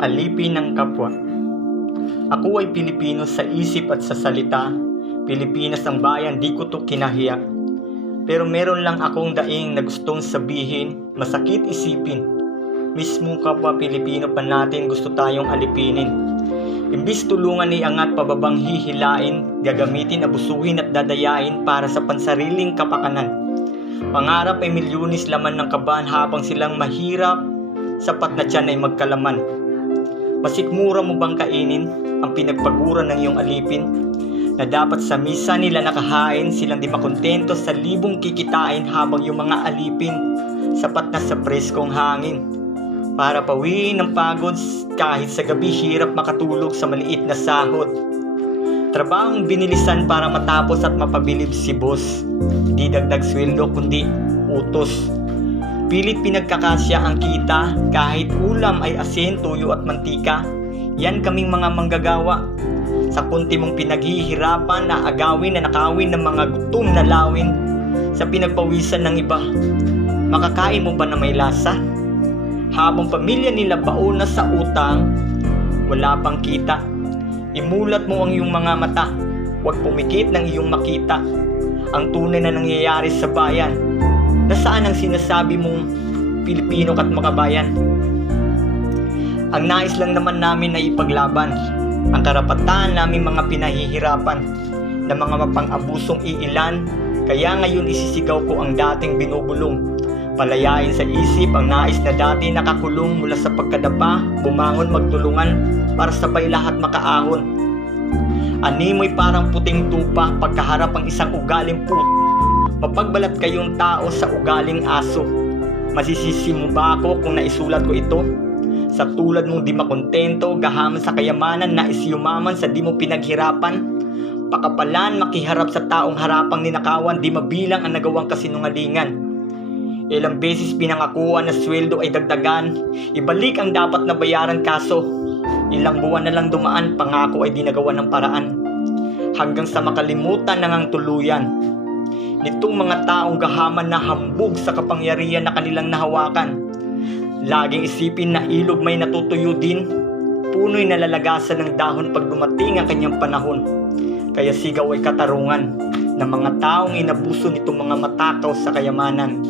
Alipin ng kapwa. Ako ay Pilipino sa isip at sa salita. Pilipinas ang bayan, di ko to kinahiya. Pero meron lang akong daing na gustong sabihin, masakit isipin. Mismo kapwa Pilipino pa natin gusto tayong alipinin. Imbis tulungan ni angat pababang hihilain, gagamitin, abusuhin at dadayain para sa pansariling kapakanan. Pangarap ay milyonis laman ng kaban habang silang mahirap, sapat na tiyan ay magkalaman. Masikmura mo bang kainin ang pinagpagura ng iyong alipin? Na dapat sa misa nila nakahain silang di makontento sa libong kikitain habang yung mga alipin sapat na sa preskong hangin. Para pawiin ng pagod kahit sa gabi hirap makatulog sa maliit na sahod. Trabahong binilisan para matapos at mapabilib si boss. Di dagdag sweldo kundi utos. Pilit pinagkakasya ang kita kahit ulam ay asin, tuyo at mantika. Yan kaming mga manggagawa. Sa kunti mong pinaghihirapan na agawin na nakawin ng mga gutom na lawin sa pinagpawisan ng iba. Makakain mo ba na may lasa? Habang pamilya nila baona sa utang, wala pang kita. Imulat mo ang iyong mga mata. Huwag pumikit ng iyong makita. Ang tunay na nangyayari sa bayan. Nasaan ang sinasabi mong Pilipino at makabayan? Ang nais lang naman namin ay ipaglaban ang karapatan naming mga pinahihirapan na mga mapang-abusong iilan kaya ngayon isisigaw ko ang dating binubulong Palayain sa isip ang nais na dati nakakulong mula sa pagkadapa, bumangon magtulungan para sabay lahat makaahon. Animoy parang puting tupa pagkaharap ang isang ugaling put. Mapagbalat kayong tao sa ugaling aso. Masisisi mo ba ako kung naisulat ko ito? Sa tulad mong di makontento, gahaman sa kayamanan na isyumaman sa di mo pinaghirapan. Pakapalan makiharap sa taong harapang ninakawan, di mabilang ang nagawang kasinungalingan. Ilang beses pinangakuan na sweldo ay dagdagan. Ibalik ang dapat na bayaran kaso. Ilang buwan na lang dumaan, pangako ay dinagawa ng paraan. Hanggang sa makalimutan na ngang tuluyan. Nitong mga taong gahaman na hambog sa kapangyarihan na kanilang nahawakan. Laging isipin na ilog may natutuyo din. Puno'y nalalagasan ng dahon pag dumating ang kanyang panahon. Kaya sigaw ay katarungan ng mga taong inabuso nitong mga matakaw sa kayamanan.